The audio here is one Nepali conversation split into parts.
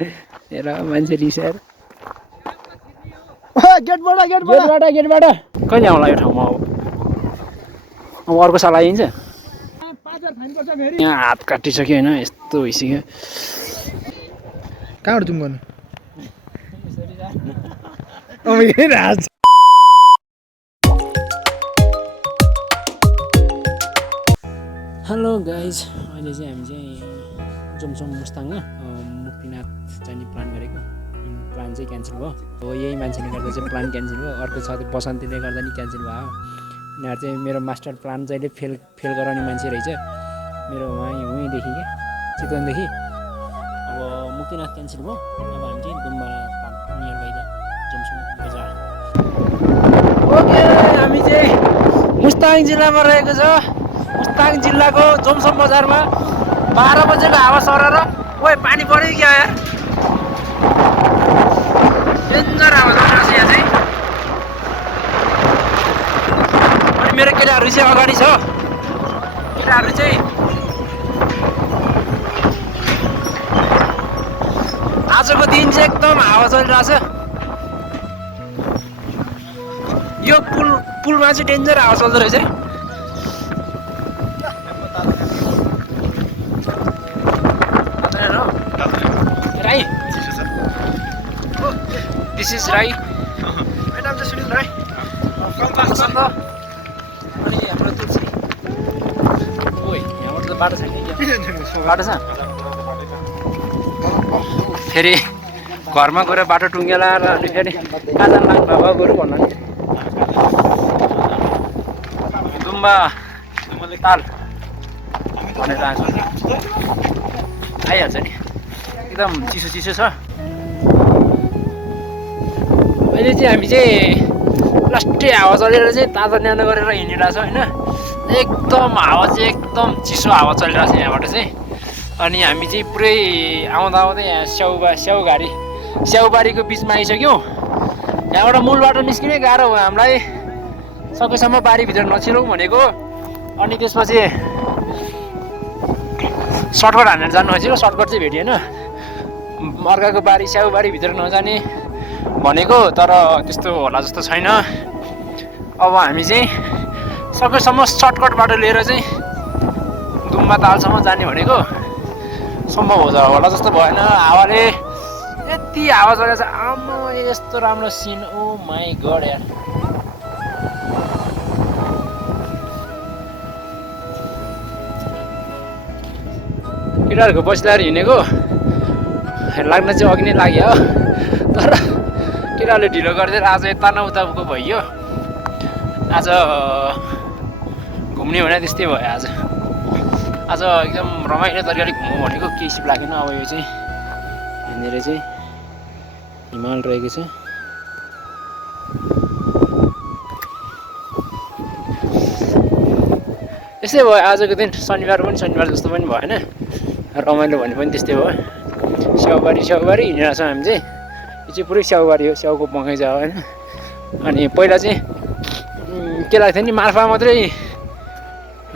हेर मान्छे रिसाएर गेटबाट कहिले आउँला यो ठाउँमा अब अर्को साल आइन्छ 5000 फाइन पर्छ फेरि यहाँ हात काटिसक्यो होइन यस्तो भइसक्यो कहाँबाट जुम गर्नु हेलो गाइज अहिले चाहिँ हामी चाहिँ जोमसोम मुस्ताङमा मुक्तिनाथ जाने प्लान गरेको प्लान चाहिँ क्यान्सल भयो हो यही मान्छेले गर्दा चाहिँ प्लान क्यान्सल भयो अर्को छ बसन्तीले गर्दा नि क्यान्सल भयो यिनीहरू चाहिँ मेरो मास्टर प्लान जहिले फेल गराउने मान्छे रहेछ मेरो वहीँदेखि क्या चितवनदेखि अब मुक्तिनाथ क्यान्सल भयो अब हामी चाहिँ धुम्बा नियर बाई द जोमसोम बजार ओके हामी चाहिँ मुस्ताङ जिल्लामा रहेको छ मुस्ताङ जिल्लाको जोमसोम बजारमा 12 बजेको हावा सरेर ओए पानी पऱ्यो क्या यार डेन्जर हावा सरेको छ यहाँ चाहिँ अनि मेरो केटाहरू चाहिँ अगाडि छ केटाहरू चाहिँ आजको दिन चाहिँ एकदम हावा चलिरहेछ यो पुलमा चाहिँ डेन्जर हावा चल्दो रहेछ This is Rai. And I'm just shooting Rai. From Pakistan. अनि हाम्रो त्यो चाहिँ ओइ यहाँबाट त बाटो छैन बाटो छ फेरि घरमा गएर बाटो टुङ्गेला र अनि फेरि कहाँ जानु लाग्नु बाबा बरु भन्नु नि गुम्बा ताल भनेर आइहाल्छ नि एकदम चिसो चिसो छ अहिले चाहिँ हामी चाहिँ लास्टै हावा चलेर चाहिँ तातो न्यानो गरेर हिँडिरहेको छ होइन एकदम हावा चाहिँ एकदम चिसो हावा चलिरहेको छ यहाँबाट चाहिँ अनि हामी चाहिँ पुरै आउँदा आउँदै यहाँ स्याउबारीको बिचमा आइसक्यौँ यहाँबाट मूल बाटो निस्किनै गाह्रो भयो हामीलाई सकेसम्म बारीभित्र नछिरौँ भनेको अनि त्यसपछि सर्टकट हानेर जानु खोजेको सर्टकट चाहिँ भेटिएन अर्काको बारी स्याउबारीभित्र नजाने भनेको तर त्यस्तो होला जस्तो छैन अब हामी चाहिँ सकेसम्म सर्टकट बाटो लिएर चाहिँ धुम्बा तालसम्म जाने भनेको सम्भव होला जस्तो भएन हावाले यति हावा चलेको छ आम्मा यस्तो राम्रो सिन ओ माई गड यार केटाहरूको बसिलाएर हिँडेको लाग्न चाहिँ अघि नै लाग्यो हो तर केटाले ढिलो गरिदिएर आज यता न उताको भइयो आज घुम्ने भने त्यस्तै भयो आज एकदम रमाइलो तरिकाले घुमौँ भनेको केही सिप लागेन अब यो चाहिँ यहाँनिर चाहिँ हिमाल रहेको छ त्यस्तै भयो आजको दिन शनिबार जस्तो पनि भएन रमाइलो भने पनि त्यस्तै भयो स्याउबारी हिँडिरहेको छौँ हामी चाहिँ यो चाहिँ पुरै स्याउबारी हो स्याउको बगैँचा हो होइन अनि पहिला चाहिँ के लाग्थ्यो नि मार्फा मात्रै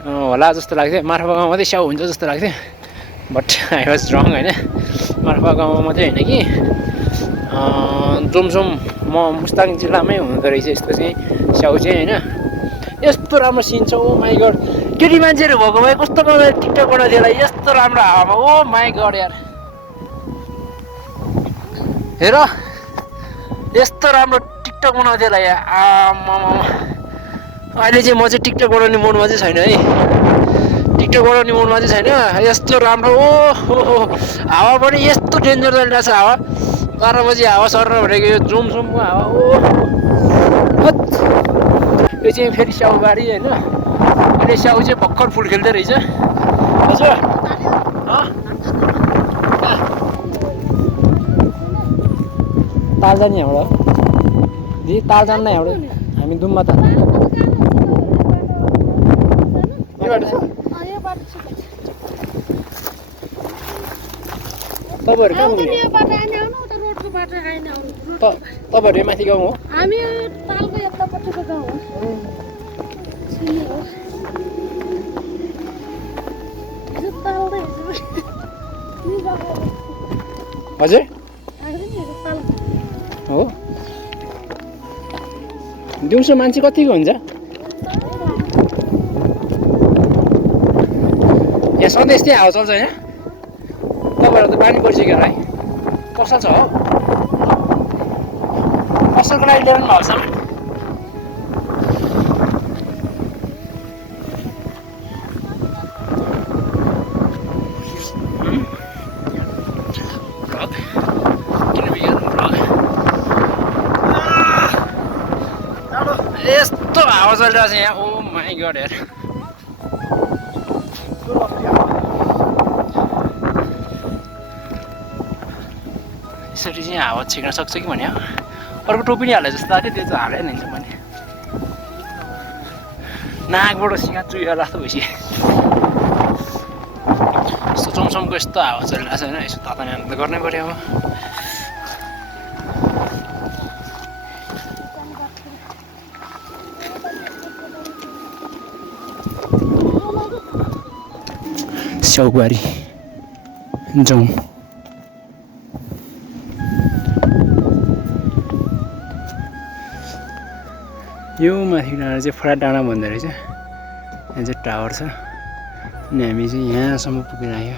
होला जस्तो लाग्थ्यो मार्फा गाउँमा मात्रै स्याउ हुन्छ जस्तो लाग्थ्यो बट आई वाज रङ होइन मार्फा गाउँमा मात्रै होइन कि जोमसोम मुस्ताङ जिल्लामै हुँदो रहेछ यस्तो चाहिँ स्याउ चाहिँ होइन यस्तो राम्रो सिन छ ओ माई गड केटी मान्छेहरू भएको भए कस्तो मजाले टिकटक बनाउँथ्यो होला यस्तो राम्रो हावामा ओ माई गड यार हेर यस्तो राम्रो टिकटक बनाउँथ्यो होला यहाँ आमा अहिले चाहिँ म चाहिँ टिकटक बनाउने मोडमा चाहिँ छैन है टिकटक बनाउने मोडमा चाहिँ छैन यस्तो राम्रो ओ हावा पनि यस्तो डेन्जर चलिरहेको छ हावा 12 बजी हावा सरेर भनेको यो जोमसोमको हावा ओ यो चाहिँ फेरि स्याउबारी होइन अहिले स्याउ चाहिँ भर्खर फुल खेल्दै रहेछ हजुर ताल जाने यहाँबाट दिदी ताल जान्न यहाँबाट हामी धुम्बा त तपाईँहरू कहाँ पुग्ने तपाईँहरू माथि गाउँ हो हामी तालको यतापट्टिको गाउँ हो हजुर आएको नि पाल हो दिउँसो मान्छे कतिको हुन्छ यहाँ सधैँ यस्तै हावा चल्छ होइन तपाईँहरू त बानी परिसक्यो होला है पसल छ हो पसलको लागि ल्याउनु भएको छ यस्तो हावा चलिरहेको छ यहाँ ओ माई गड यार यसरी चाहिँ हावा छिर्न सक्छ कि भन्यो अर्को टोपी नि हाले जस्तो लाग्यो त्यो चाहिँ हालेन नि मैले नाकबाट सिँगा चुहिएर जस्तो भइसक्यो यस्तो चमसमको यस्तो हावा चलिरहेको छ होइन यसो ताता त गर्नै पऱ्यो अब स्याउबारी जाउँ यो माथि डाँडा चाहिँ फडा डाँडा भन्दो रहेछ यहाँ चाहिँ टावर छ अनि हामी चाहिँ यहाँसम्म पुगेर आयो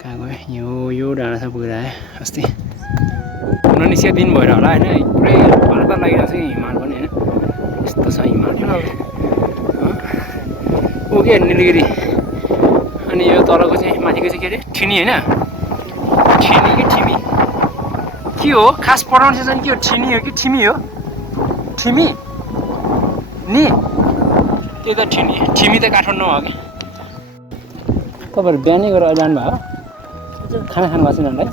कहाँ गयो यो डाँडासम्म पुगेर आयो अस्ति हुन निस्केको दिन भएर होला होइन पुरै पाता लागिरहेको छ हिमाल पनि होइन यस्तो छ हिमाल ऊ के निलगिरी अनि यो तलको चाहिँ माथिको चाहिँ के अरे ठिनी होइन ठिनी कि ठिमी के हो खास प्रनाउन्सिएसन के हो ठिनी हो कि ठिमी हो ठिमी नि त्यो त ठिमी ठिमी त काठमाडौँ हो कि तपाईँहरू बिहानै गरेर अहिले जानुभयो खाना खानु भएको छैन है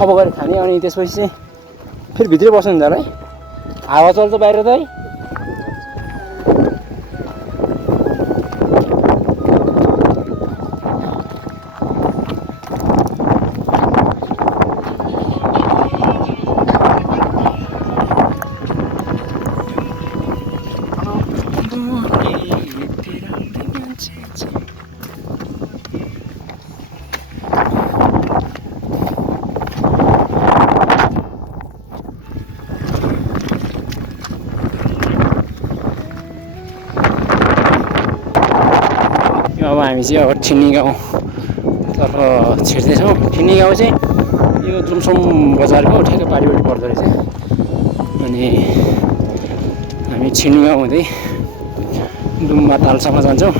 अब गएर खाने अनि त्यसपछि चाहिँ फेरि भित्रै बस्नुहुन्छ होला है हावा चल्छ बाहिर त है अब हामी चाहिँ अब ठिनी गाउँतर्फ छिर्दैछौँ ठिनी गाउँ चाहिँ यो जोमसोम बजारको ठ्याक्कै पारिपट्टि पर्दो रहेछ अनि हामी ठिनी गाउँ हुँदै डुम्बा तालसम्म जान्छौँ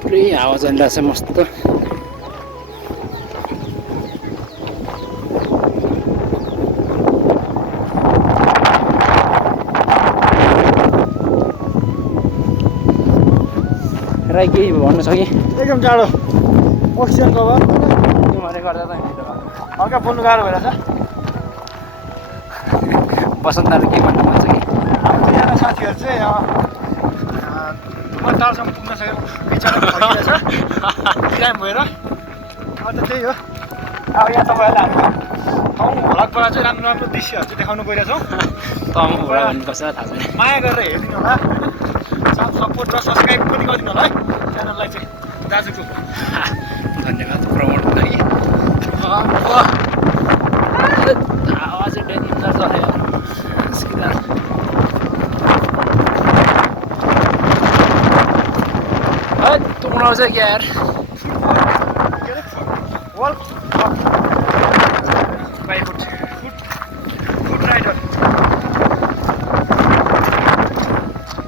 पुरै हावा चलिरहेको छ मस्त राई केही भन्नु छ कि एकदम जाडो अक्सिजनको अभाव तिमीहरूले गर्दा त हल्का बोल्नु गाह्रो भइरहेछ बसन्तहरू के भन्नु मन छ कि हाम्रो यहाँ साथीहरू चाहिँ धुम्बा तालसम्म पुग्न सकेर बिचरा भइरहेछ टाइम भएर अन्त त्यही हो अब यहाँ तपाईँहरूलाई हामी ठाउँ भ्लगबाट चाहिँ राम्रो राम्रो दृश्यहरू चाहिँ देखाउनु गइरहेछौँ तमुबाट भन्नुपर्छ थाहा छैन माया गरेर हेरिदिनु होला सपोर्ट र सब्सक्राइब पनि गरिदिनु होला है च्यानललाई चाहिँ दाजुको धन्यवाद प्रमोटको लागि आवाज डेन्जर छ तुमराउँछ क्या यार वर्ल्ड बाई फुट राइडर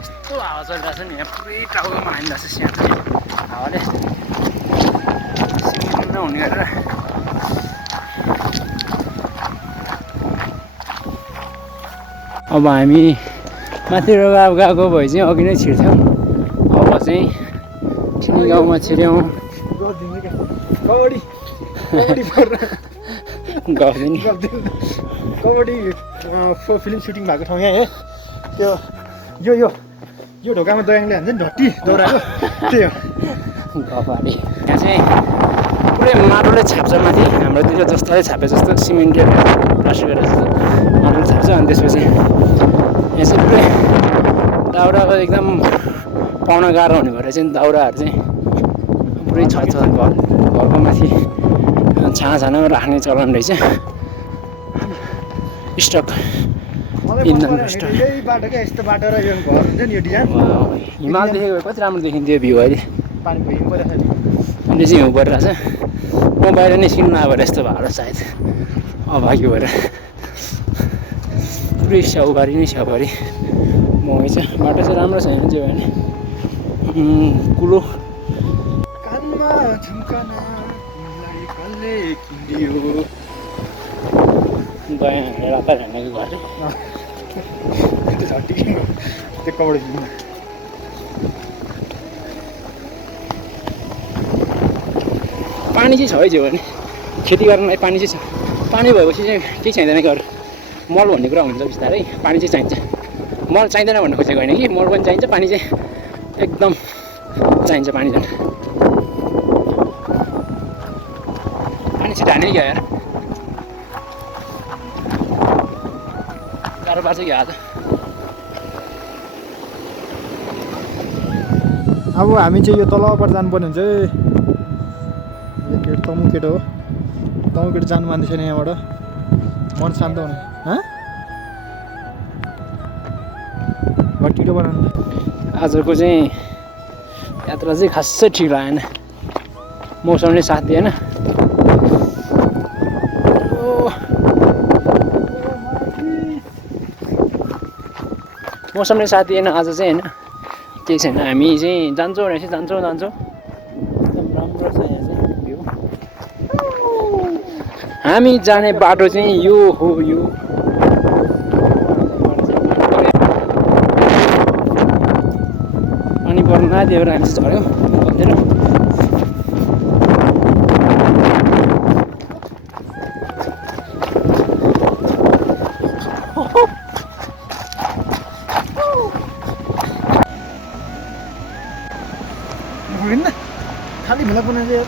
यस्तो हावा चलिरहेको छ नि यहाँ पुरै टाउकोमा हानिरहेको छ स्याहार हावाले सिङ नहुने गरेर अब हामी माथि गएको भए चाहिँ अघि नै छिर्थ्यौँ अब चाहिँ ठिनी गाउँमा छिर्यौँ कबड्डी गफ नि कबड्डी फिल्म सुटिङ भएको ठाउँ यहाँ त्यो यो यो यो ढोकामा दोयाङले हान्छ नि ढट्टी दौराको त्यही हो गफाडी यहाँ चाहिँ पुरै माटोले छाप्छ माथि हाम्रोतिर जस्तै छापे जस्तो सिमेन्टेड प्लास्टर गरेर जस्तो माटोले छाप्छ अनि त्यसपछि यहाँ चाहिँ पुरै दाउराको एकदम पाउन गाह्रो हुने भएर चाहिँ दाउराहरू चाहिँ पुरै छ घरको माथि छानामा राख्ने चलन रहेछ स्टक इन्धनको स्टक यही बाटो क्या यस्तो बाटो र यो घर हुन्छ नि यो डिजाइन हिमाल देखेको भए कति राम्रो देखिन्थ्यो भ्यू अहिले पानीको हिउँ परिरहेको छ अहिले चाहिँ हिउँ परिरहेछ म बाहिर निस्किनु नभएर यस्तो भएको सायद अभागी भएर पुरै स्याउबारी नै स्याउबारी मकै छ बाटो चाहिँ राम्रो छैन जे भने कुलो कानमा झुम्काना तिमीलाई कसले किनिदियो गएँ राता हानेको घर त्यो झट्टी त्यो कपडा किन्नु पानी चाहिँ छ है जे भने खेती गर्नलाई पानी चाहिँ छ पानी भएपछि चाहिँ केही चाहिँदैन घर मल भन्ने कुरा हुन्छ बिस्तारै पानी चाहिँ चाहिन्छ मल चाहिँदैन भन्ने खोजेको होइन कि मल पनि चाहिन्छ पानी चाहिँ एकदम चाहिन्छ पानी झन् पानी छिटो हाने क्या यार गाह्रो पार्छ कि आज अब हामी चाहिँ यो तलबाट जानुपर्ने हुन्छ यो केटो तमु केटो हो तमु केटो जानु मान्दै छैन यहाँबाट मन शान्त हुने घटिलो बनाउनु आजको चाहिँ यात्रा चाहिँ खासै ठिक लागेन मौसमले साथ दिएन मौसमले साथ दिएन आज चाहिँ होइन केही छैन हामी चाहिँ जान्छौँ रहेछ जान्छौँ एकदम राम्रो छ यहाँ चाहिँ भ्यू हामी जाने बाटो चाहिँ यो हो यो अनि पर्नु नदियो भने हामी चाहिँ झऱ्यौँ भन्दैन खाली भेला पुना चाहिँ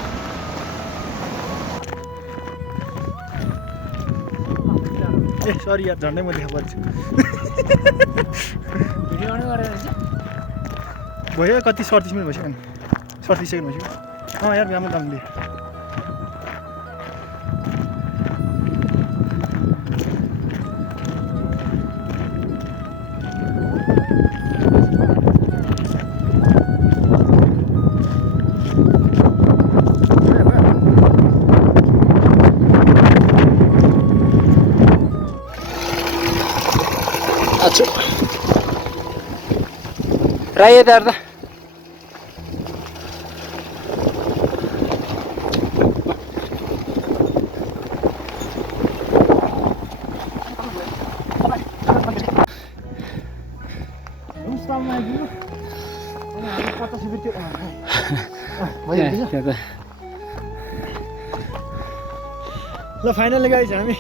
ए सरी यार झन्डै म देखा पर्छु भयो कति 37 मिनट भइसक्यो नि 37 सेकेन्ड भइसक्यो यार राम्रो दामले अच्छा राई यताहरू त ल फाइनली गाइस हामी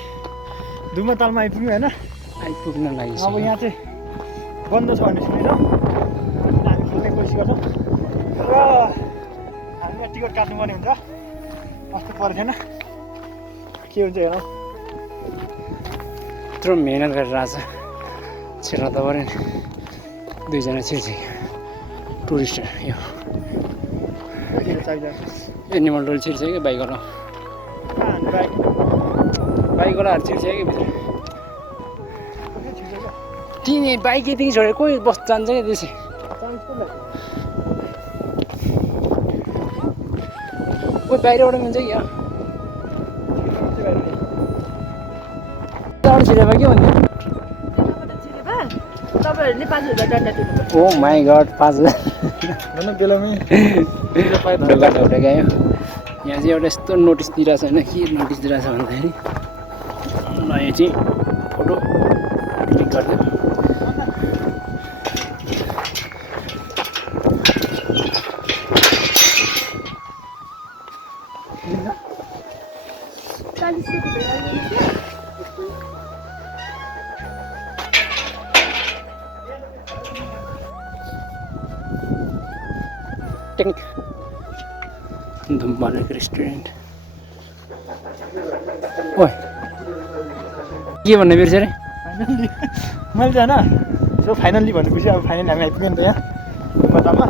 धुम्बा तालमा आइपुग्यौँ होइन आइपुग्न लागि अब यहाँ चाहिँ बन्द छ भन्ने सुनेर हामी खेल्ने कोसिस गर्छौँ र हामीलाई टिकट काट्नुपर्ने हुन्छ अस्ति परेको थिएन के हुन्छ हेरौँ यत्रो मेहनत गरेर आज छिर्न त पऱ्यो नि दुईजना छिर्छिक्यो टुरिस्ट यो एनिमल डोल छिर्छिक्यो बाइकवाला बाइकवालाहरू छिर्छिक्यो भित्र तिनी बाइक यतिकै छोडेर कोही बस जान्छ क्या त्यसै कोही बाहिरबाट हुन्छ कि त्यहाँबाट छिरेर के भन्यो ओ माई गड 5,000 बेलामै ढोका ढोका गयो यहाँ चाहिँ एउटा यस्तो नोटिस दिइरहेको छ होइन के नोटिस दिइरहेको छ भन्दाखेरि ल यो चाहिँ फोटो क्लिक गरिदियो टेक्निक धुम्बा रेस्टुरेन्ट ओए के भन्ने बिर्सेँ अरे फाइनल्ली मैले जान सो फाइनल्ली भनेपछि अब फाइनली हामी आइपुग्यौँ नि त यहाँ बजारमा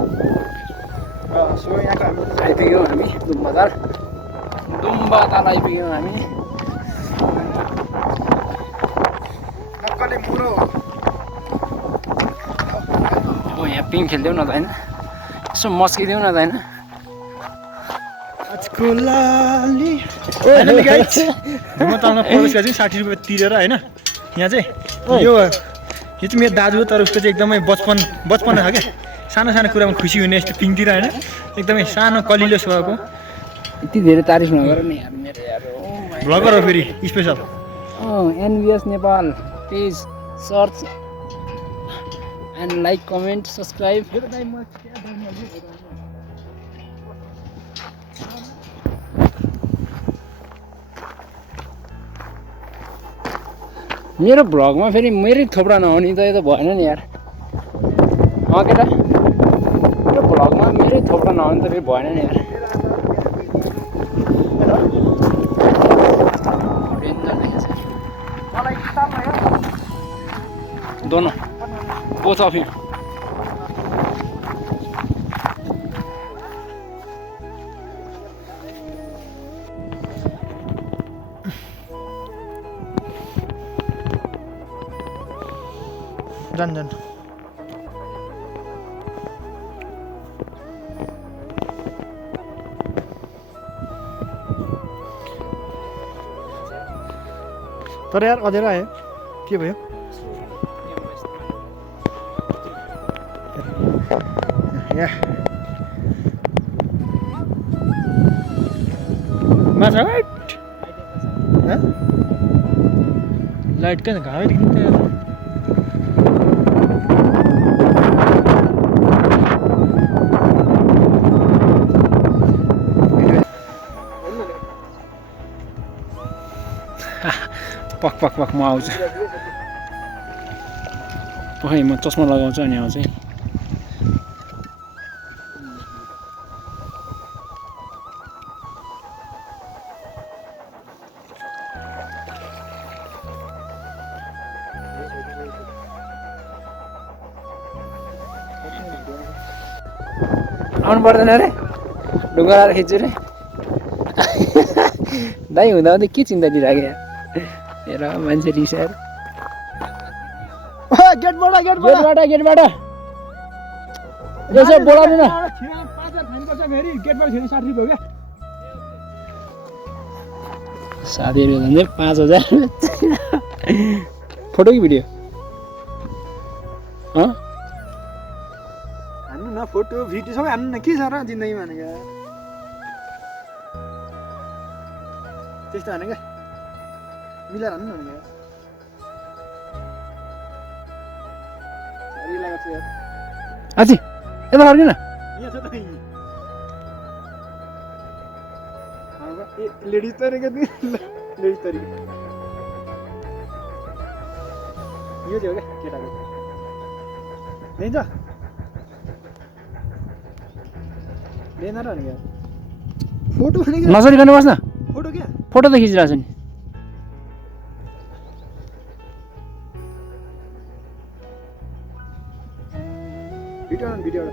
सो यहाँको हामी आइपुग्यौँ हामी धुम्बा ताल आइपुग्यौँ हामी नक्कले मुरो अब यहाँ पिङ खेलिदेऊ न त होइन यसो मस्किदेऊ न त होइन आजको लाली फाइनली गाइस धुम्बा तालमा प्रवेश गरेपछि 60 रुपैयाँ तिरेर होइन यहाँ चाहिँ यो चाहिँ मेरो दाजु हो तर उसको चाहिँ एकदमै बचपन छ क्या सानो सानो कुरामा खुसी हुने यस्तो पिङतिर होइन एकदमै सानो कलिलो स्वभावको यति धेरै तारिफ नगर नि यार मेरो यार भ्लगर हो फेरि special NBS Nepal please search and like comment subscribe मेरो भ्लगमा फेरि मेरै थोप्रा नहुने त यो त भएन नि यार केटा यो भ्लगमा मेरै थोप्रा नहुने त फेरि भएन नि यार दोनों both of you जान तर यार अँधेरो आयो के भयो माछा लाइट क्या घामै देखिन्छ पक म आउँछु खै म चस्मा लगाउँछु अनि आउँछु है आउनु पर्दैन रे ढुङ्गा लाएर खिच्छु रे दाइ हुँदा हुँदै के चिन्ता दिइराख्यो हेर मान्छे रिसाएर गेटबाट यसो बोलाउनु न गेटबाट खेल्नु 60 रुपैयाँ हो क्या साथीहरू झन्डै 5000 फोटो कि भिडियो हान्नु न फोटो भिडियो सबै हान्नु न के छ र जिन्दगीमा भनेको त्यस्तो हाने क्या मिलाएर हान्नु न भनेको अझै यता फर्किन यहाँ छ त लेडिज तरिका लेडिज तरिका यो चाहिँ हो क्या केटाको लिन्छ लिएन र भनेको फोटो भनेको नसरी गर्नुपर्छ न फोटो क्या फोटो त खिचिरहेको छु नि भिडियो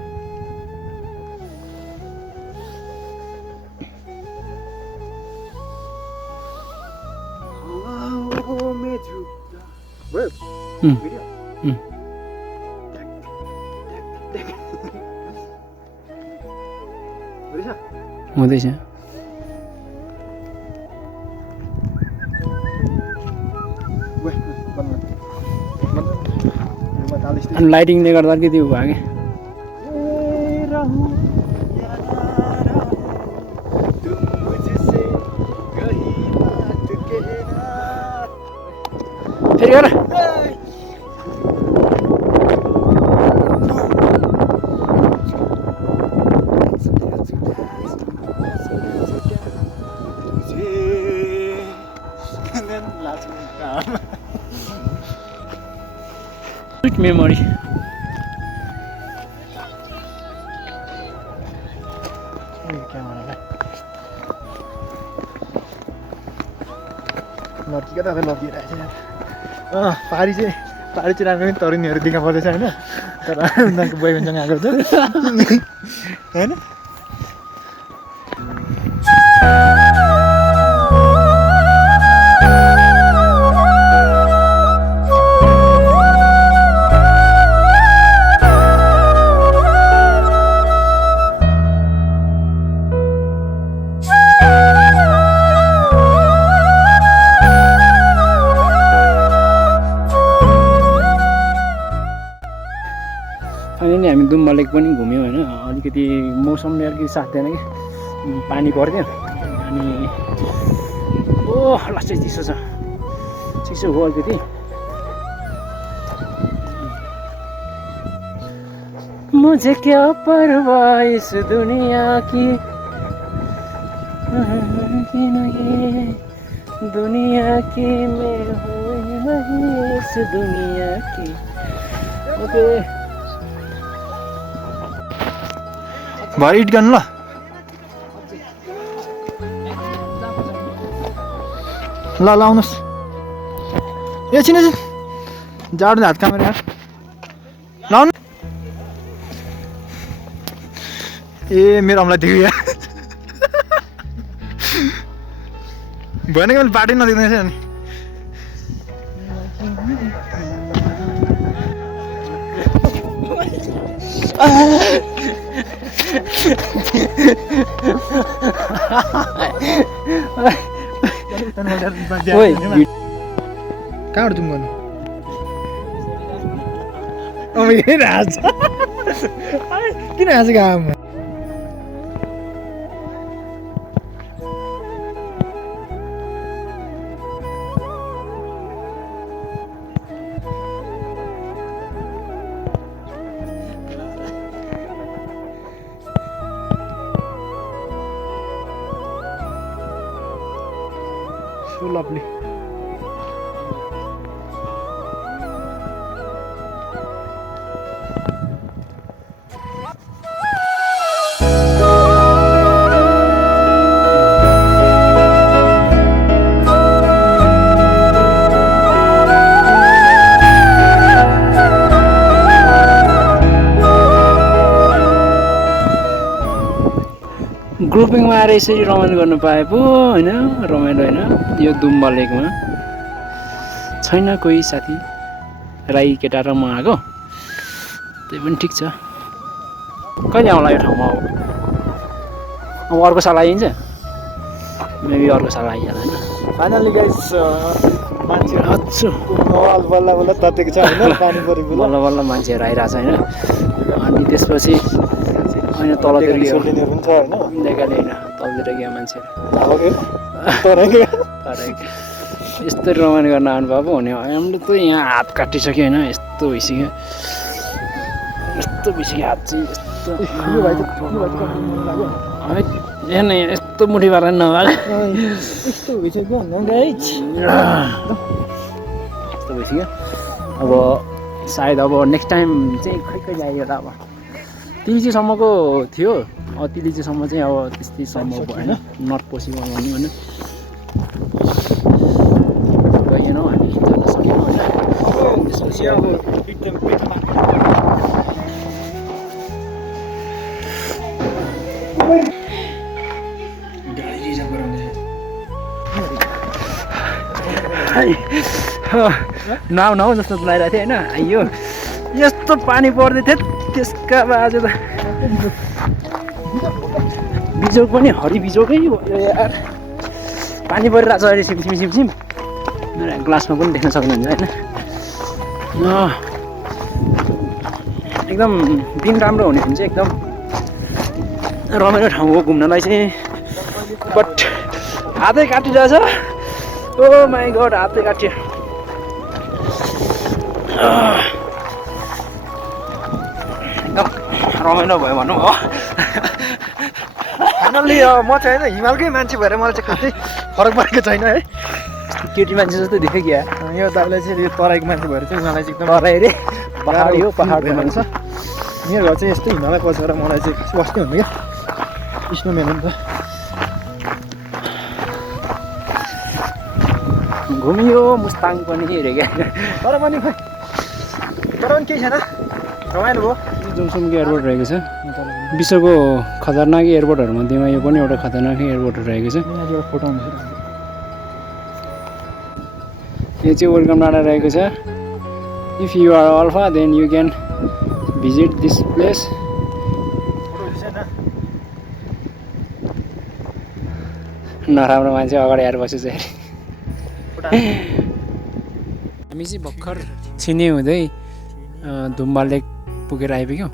हुँदैछ अनि लाइटिङले गर्दा अलिकति उ भयो क्या फेरि गर स्वीट मेमोरी लड्की क्या त लगिरहेको छ पारी चाहिँ राम्रो तरुनीहरू देखा पर्दैछ होइन तर उनीहरूको बोयफ्रेन्डसँग आएको छु होइन फाइनली हामी दुम्बा लेक पनि घुम्यौँ होइन अलिकति मौसमले अलिकति साथ दिएन कि पानी पर्थ्यो अनि लास्टै चिसो छ चिसो हो अलिकति मुझे क्या परवाह इस दुनिया की दुनिया की मैं हूँ नहीं इस दुनिया की ओके भरे इट गर्नु ल ल आउनुहोस् एकछिन जाडो हात कामेर यार लाउनु ए मेरो अमलाई देख्यो यार भएन कि मैले बाटै नदेख्दैन रहेछ अनि कहाँबाट जुम गर्नु किन हाँस्छ किन हाँसेको आमा so lovely. ग्रुपिङमा आएर यसरी रमाइलो गर्नु पाए पो होइन रमाइलो होइन यो दुम्बा लेकमा छैन कोही साथी राई केटा र म आएको त्यही पनि ठिक छ कहिले आउँला यो ठाउँमा अब अर्को साल आइन्छ मेबी अर्को साल आइहाल्छ होइन फाइनली गाइस मान्छेहरू अच्छु मोबाइल बल्ल बल्ल ततेको छ होइन पानी परेको बल्ल बल्ल मान्छेहरू आइरहेछ होइन अनि त्यसपछि होइन तलतिर गयो सोल्टिनेहरू पनि छ होइन देखाले होइन तलतिर गयो मान्छेहरू यस्तो रमाइलो गर्न आउनुभएको पो हुने हामीले त यहाँ हात काटिसक्यो होइन यस्तो भइसक्यो यस्तो भइसक्यो हात चाहिँ यस्तो हेर्न यस्तो मुठी पारेर नभएको यस्तो भइसक्यो यस्तो भइसक्यो अब सायद अब नेक्स्ट टाइम चाहिँ खै कहिले आइयो होला अब तिलिचीसम्मको थियो तिलिचीसम्म चाहिँ अब त्यस्तै सम्भव भएन नट पोसिबल भनौँ होइन गएनौँ हामी जान सकेनौँ होइन त्यसपछि अब एकदम नआउ जस्तो लगाइरहेको थिएँ होइन आइयो यस्तो पानी पर्दै थियो त्यसका बाज त बिजोक पनि हरि बिजोकै भयो यार पानी परिरहेको छ अहिले सिमसिम सिमसिम मेरो ग्लासमा पनि देख्न सक्नुहुन्छ होइन एकदम दिन राम्रो हुने भने चाहिँ एकदम रमाइलो ठाउँ हो घुम्नलाई चाहिँ बट हातै काटिरहेछ ओ माई गड हातै काट्यो एकदम रमाइलो भयो भनौँ हो फाइनल्ली म चाहिँ होइन हिमालकै मान्छे भएर मलाई चाहिँ कतै फरक परेको छैन है केटी मान्छे जस्तो देख्यो क्या यो दाइलाई चाहिँ यो तराईको मान्छे भएर चाहिँ मलाई चाहिँ एकदम तराई रे पहाडी हो पहाडको मान्छ मान्छे मेरो घर चाहिँ यस्तो हिमालय पसेर मलाई चाहिँ स्वास्थ्य हुनु क्या स्नोम्यान हो नि त घुमियो मुस्ताङ पनि हेऱ्यो क्या तर पनि केही छैन रमाइलो भयो जोमसोमको एयरपोर्ट रहेको छ विश्वको खतरनाक एयरपोर्टहरूमध्येमा यो पनि एउटा खतरनाक एयरपोर्ट रहेको छ एउटा फोटो आउँछ यो चाहिँ वेलकम डाँडा रहेको छ if you are alpha then you can visit this place नराम्रो मान्छे अगाडि आएर बसेछ हामी चाहिँ भर्खर छिने हुँदै धुम्बा लेक पुगेर आइपुग्यौँ